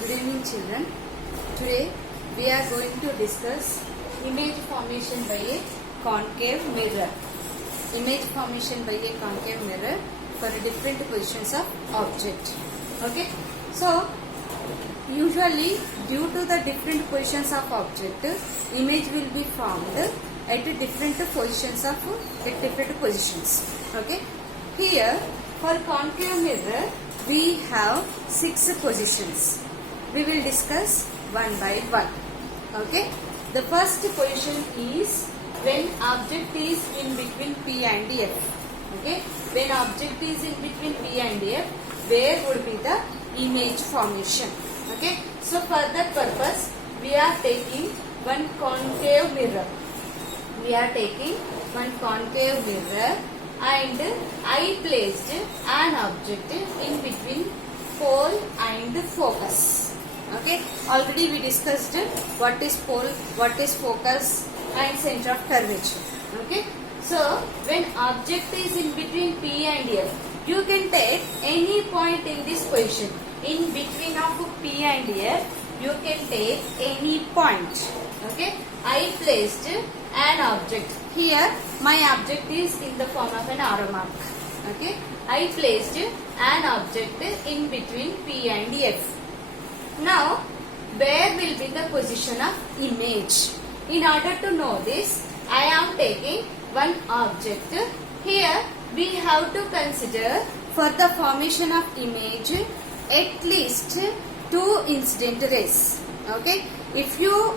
Good evening, children. Today we are going to discuss image formation by a concave mirror. Image formation by a concave mirror for different positions of object. Okay. So usually due to the different positions of object, image will be formed at different positions at different positions. Okay. Here for concave mirror we have 6 positions. We will discuss one by one. Okay. The first position is when object is in between P and F. Okay. When object is in between P and F, where would be the image formation? Okay. So for that purpose, we are taking one concave mirror. We are taking one concave mirror and I placed an object in between pole and focus. Okay, already we discussed what is pole, what is focus and center of curvature. Okay, so when object is in between P and F, you can take any point in this position. In between of P and F, you can take any point. Okay, I placed an object. Here my object is in the form of an arrow mark. Okay, I placed an object in between P and F. Now, where will be the position of image? In order to know this, I am taking one object. Here, we have to consider for the formation of image at least 2 incident rays. Okay, if you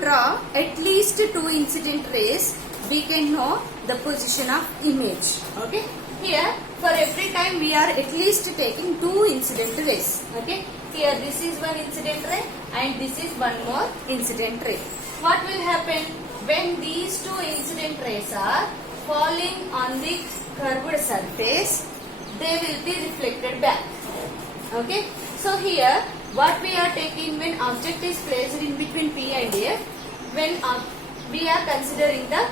draw at least 2 incident rays, we can know the position of image. Okay, here for every time we are at least taking 2 incident rays. Okay. Here this is one incident ray and this is one more incident ray. What will happen when these 2 incident rays are falling on the curved surface? They will be reflected back. Okay. So here what we are taking when object is placed in between P and F, when we are considering the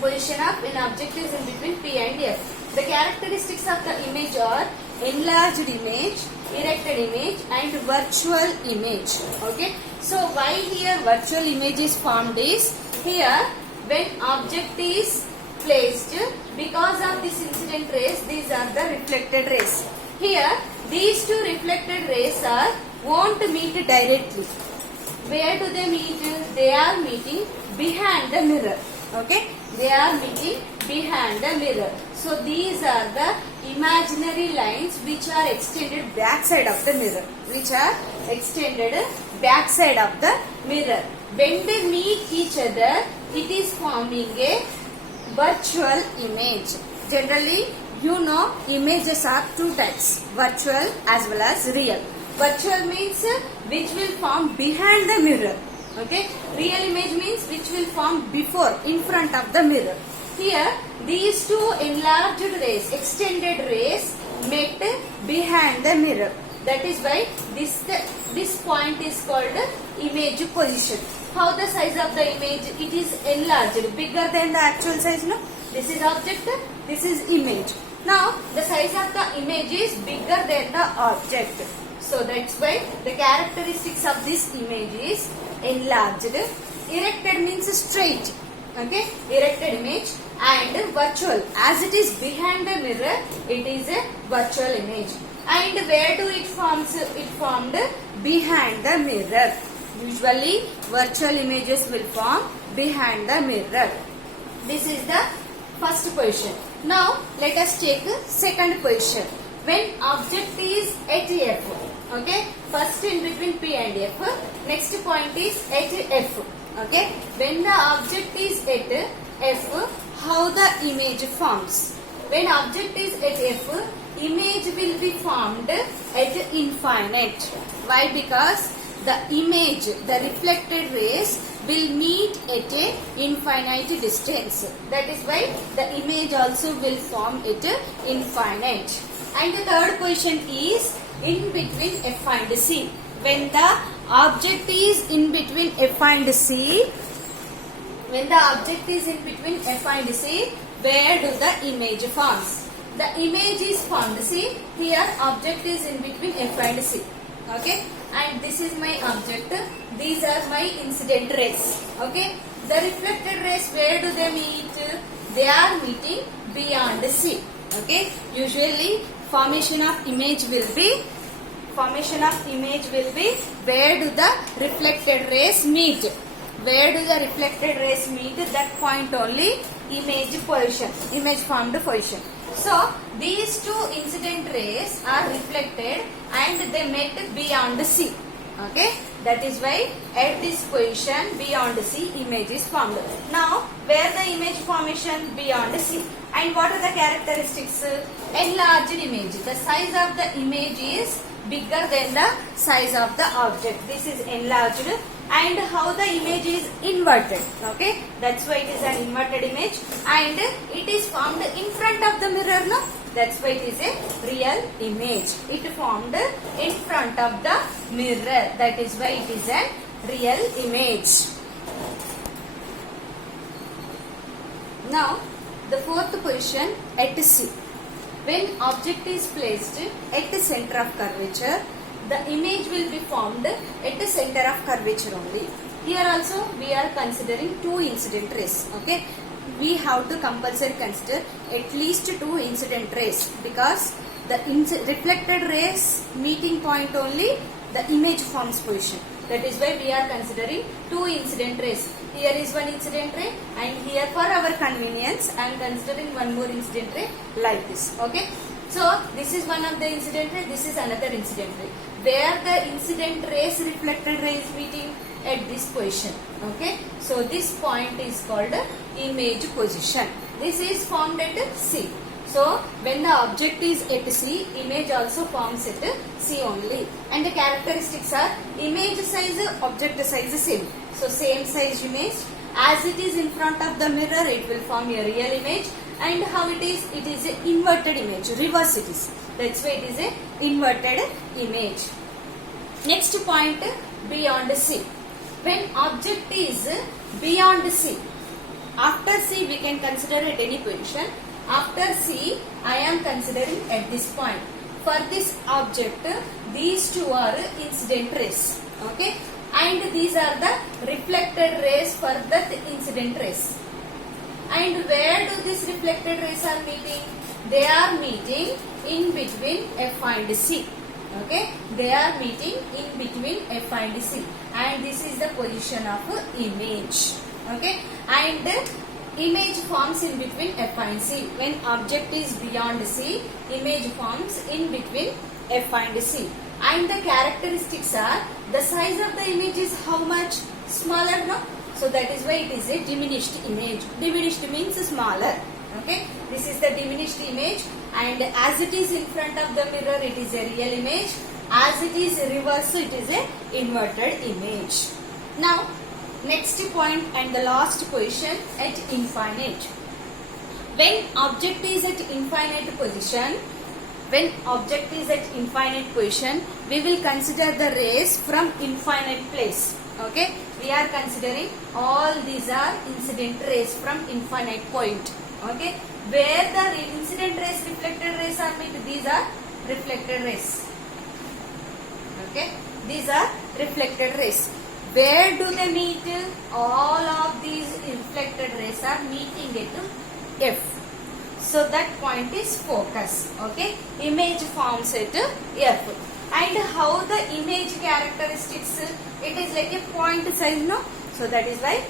position of when object is in between P and F. The characteristics of the image are enlarged image, erected image and virtual image. Okay. So why here virtual image is formed is, here when object is placed, because of this incident rays, these are the reflected rays. Here these 2 reflected rays won't meet directly. Where do they meet? They are meeting behind the mirror. Okay. They are meeting behind the mirror. So these are the imaginary lines which are extended backside of the mirror. Which are extended backside of the mirror. When they meet each other, it is forming a virtual image. Generally, you know images are 2 types, virtual as well as real. Virtual means which will form behind the mirror. Okay. Real image means which will form before, in front of the mirror. Here these 2 enlarged rays, extended rays met behind the mirror. That is why this point is called image position. How the size of the image? It is enlarged, bigger than the actual size. No, this is object, this is image. Now the size of the image is bigger than the object. So that's why the characteristics of this image is enlarged. Erected means straight. Okay, erected image and virtual. As it is behind the mirror, it is a virtual image. And where do it forms? It formed behind the mirror. Usually, virtual images will form behind the mirror. This is the first position. Now, let us take second position. When object is at F. Okay, first in between P and F. Next point is at F. Okay, when the object is at F, how the image forms? When object is at F, image will be formed at infinite. Why? Because the image, the reflected rays will meet at a infinite distance. That is why the image also will form at infinite. And the third position is in between F and C. When the object is in between F and C, when the object is in between F and C, where do the image forms? The image is formed. See, here object is in between F and C. Okay, and this is my object. These are my incident rays. Okay, the reflected rays, where do they meet? They are meeting beyond C. Okay, usually formation of image will be where do the reflected rays meet? Where do the reflected rays meet? That point only image formed position. So these two incident rays are reflected and they met beyond C. Okay, that is why at this position beyond C image is formed. Now where the image formation beyond C, and what are the characteristics? Enlarged image. The size of the image is bigger than the size of the object. This is enlarged. And how the image is inverted. Okay, that's why it is an inverted image, and it is formed in front of the mirror. No, that's why it is a real image. It formed in front of the mirror. That is why it is a real image. Now the fourth position at C. When object is placed at the center of curvature, the image will be formed at the center of curvature only. Here also we are considering two incident rays. Okay, we have to compulsory consider at least two incident rays, because the reflected rays meeting point only the image forms position. That is why we are considering two incident rays. Here is one incident ray, and here for our convenience I am considering one more incident ray like this. Okay, so this is one of the incident ray, this is another incident ray, where the incident rays reflected rays meeting at this position. Okay, so this point is called image position. This is formed at C. So when the object is at C, image also forms at C only. And the characteristics are image size, object size same. So same size image. As it is in front of the mirror, it will form a real image. And how it is? It is an inverted image. Reverse it is. That's why it is an inverted image. Next point, beyond C. When object is beyond C, after C we can consider at any position. After C, I am considering at this point. For this object, these two are incident rays. Okay, and these are the reflected rays for that incident rays. And where do these reflected rays are meeting? They are meeting in between F and C. Okay, they are meeting in between F and C, and this is the position of image. Okay, and image forms in between F and C. When object is beyond C, image forms in between F and C. And the characteristics are, the size of the image is how much? Smaller, no? So that is why it is a diminished image. Diminished means smaller. Okay, this is the diminished image, and as it is in front of the mirror, it is a real image. As it is reverse, it is a inverted image. Now next point and the last position, at infinite. When object is at infinite position, we will consider the rays from infinite place. Okay, we are considering all these are incident rays from infinite point. Okay, where the incident rays, reflected rays are meet, these are reflected rays. Okay, these are reflected rays. Where do they meet? All of these reflected rays are meeting at F. So that point is focus. Okay, image forms at F. And how the image characteristics? It is like a point size, no? So that is why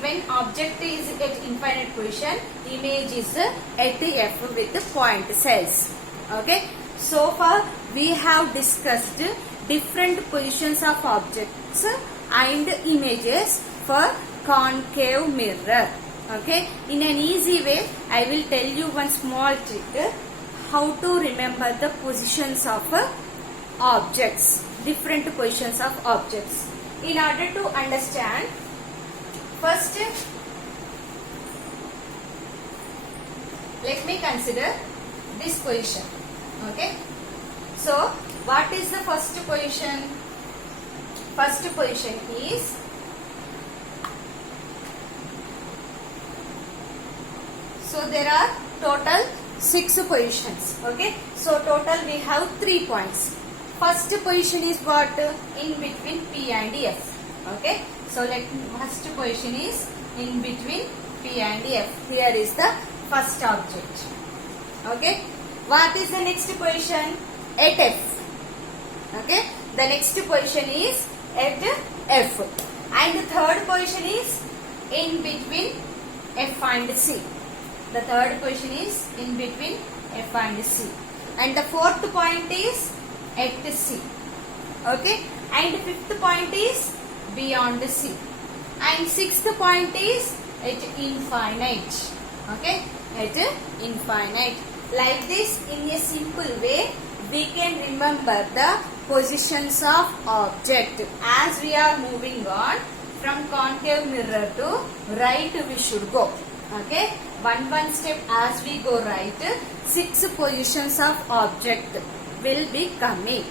when object is at infinite position, image is at F with the point size. Okay, so far we have discussed different positions of objects and images for concave mirror. Okay, in an easy way I will tell you one small trick how to remember the positions of objects, different positions of objects. In order to understand, first let me consider this position. Okay, so what is the first position? First position is so there are total 6 positions. Okay, so total we have 3 points. First position is what? In between P and F. Okay. So first position is in between P and F. Here is the first object. Okay. What is the next position? At F. Okay. The next position is at F. And the third position is in between F and C. The third position is in between F and C. And the fourth point is at C. Okay. And fifth point is beyond C. And sixth point is at infinite. Okay. At infinite. Like this, in a simple way, we can remember the positions of object. As we are moving on from concave mirror to right, we should go. Okay. One step as we go right, 6 positions of object will be coming.